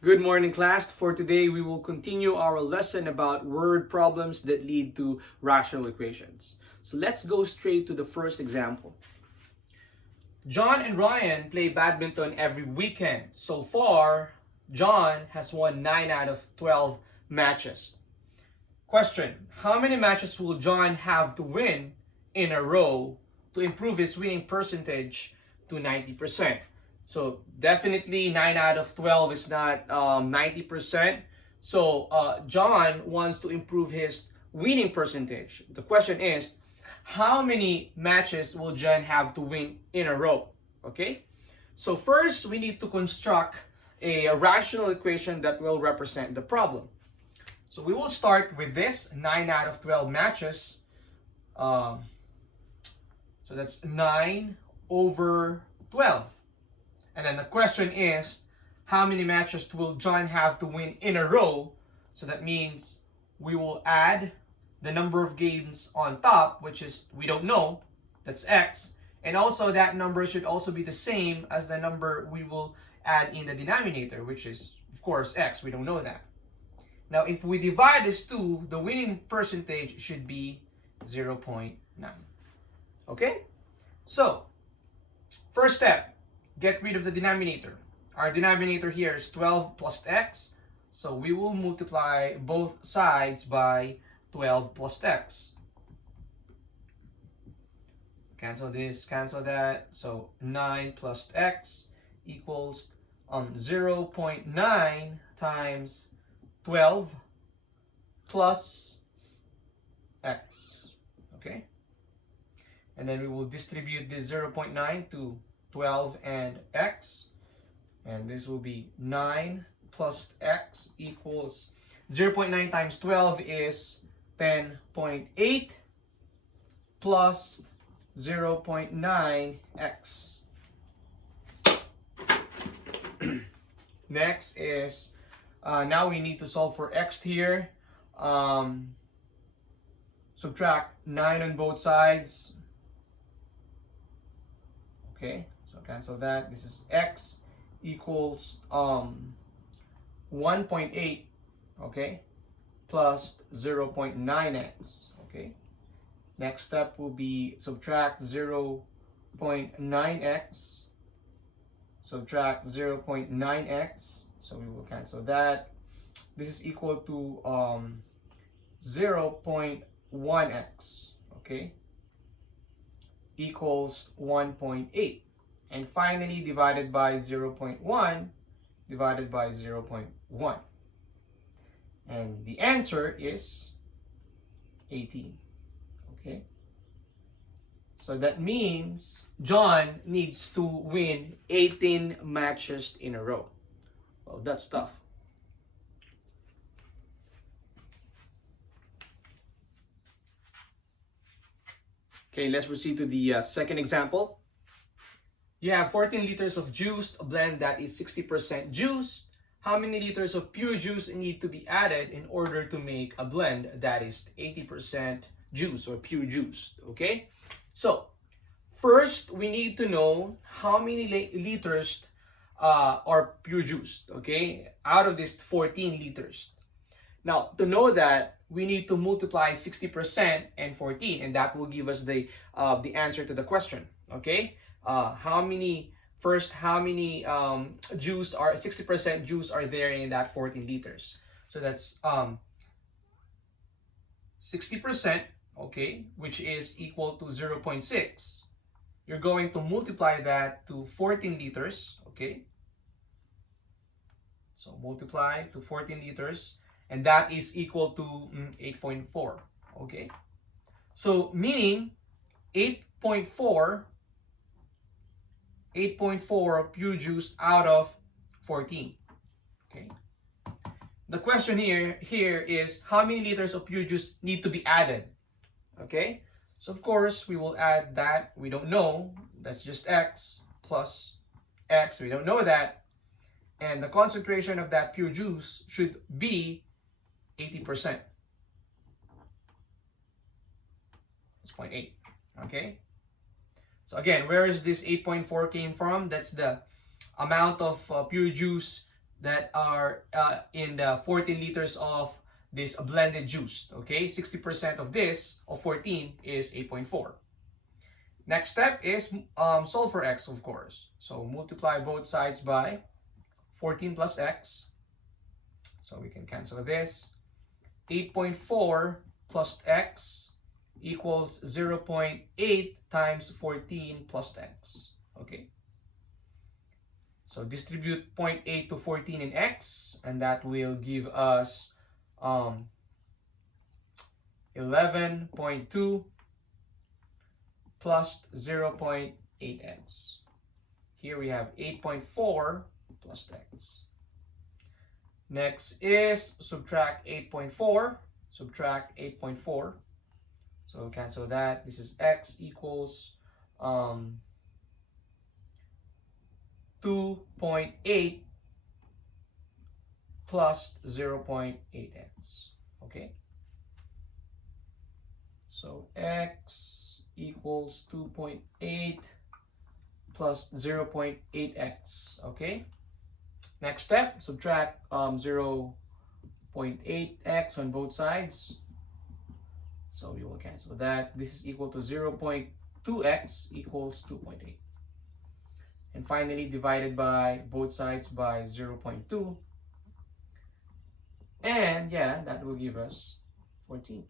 Good morning, class. For today, we will continue our lesson about word problems that lead to rational equations. So let's go straight to the first example. John and Ryan play badminton every weekend. So far, John has won 9 out of 12 matches. Question: how many matches will John have to win in a row to improve his winning percentage to 90%? So definitely 9 out of 12 is not 90%. So John wants to improve his winning percentage. The question is, how many matches will John have to win in a row? Okay? So first, we need to construct a rational equation that will represent the problem. So we will start with this 9 out of 12 matches. So that's 9 over 12. And then the question is, how many matches will John have to win in a row? So that means we will add the number of games on top, which is we don't know, that's x. And also that number should also be the same as the number we will add in the denominator, which is, of course, x. We don't know that. Now, if we divide this 2, the winning percentage should be 0.9. Okay? So, first step, get rid of the denominator. Our denominator here is 12 plus x. So we will multiply both sides by 12 plus x. Cancel this, cancel that. So 9 plus x equals 0.9 times 12 plus x. Okay? And then we will distribute this 0.9 to 12 and x. And this will be 9 plus x equals 0.9 times 12 is 10.8 plus 0.9x. Next is, now we need to solve for x here. Subtract 9 on both sides. Okay, so cancel that. This is x equals 1.8, okay, plus 0.9x, okay. Next step will be subtract 0.9x, subtract 0.9x, so we will cancel that. This is equal to 0.1x, okay, equals 1.8. And finally, divided by 0.1, divided by 0.1. And the answer is 18. Okay? So that means John needs to win 18 matches in a row. Well, that's tough. Okay, let's proceed to the second example. You have 14 liters of juice, a blend that is 60% juice. How many liters of pure juice need to be added in order to make a blend that is 80% juice or pure juice? Okay, so first we need to know how many liters are pure juice, okay, out of this 14 liters. Now, to know that, we need to multiply 60% and 14, and that will give us the answer to the question, okay? How many juice are 60% juice are there in that 14 liters? So that's 60%, okay, which is equal to 0.6. You're going to multiply that to 14 liters, okay? So multiply to 14 liters, and that is equal to 8.4, okay? So meaning 8.4 pure juice out of 14. Okay. The question here is how many liters of pure juice need to be added? Okay. So of course we will add that. We don't know. That's just x plus x. We don't know that. And the concentration of that pure juice should be 80%. It's 0.8. Okay. So again, where is this 8.4 came from? That's the amount of pure juice that are in the 14 liters of this blended juice. Okay, 60% of this, of 14, is 8.4. Next step is solve for x, of course. So multiply both sides by 14 plus x. So we can cancel this. 8.4 plus x equals 0.8 times 14 plus x. Okay. So distribute 0.8 to 14 in x, and that will give us 11.2 plus 0.8x. Here we have 8.4 plus x. Next is subtract 8.4. Subtract 8.4. So we'll cancel that. This is x equals 2.8 plus 0.8x. Okay. So x equals 2.8 plus 0.8x. Okay. Next step, subtract 0.8x on both sides. So we will cancel that. This is equal to 0.2x equals 2.8. And finally, divided by both sides by 0.2. And yeah, that will give us 14.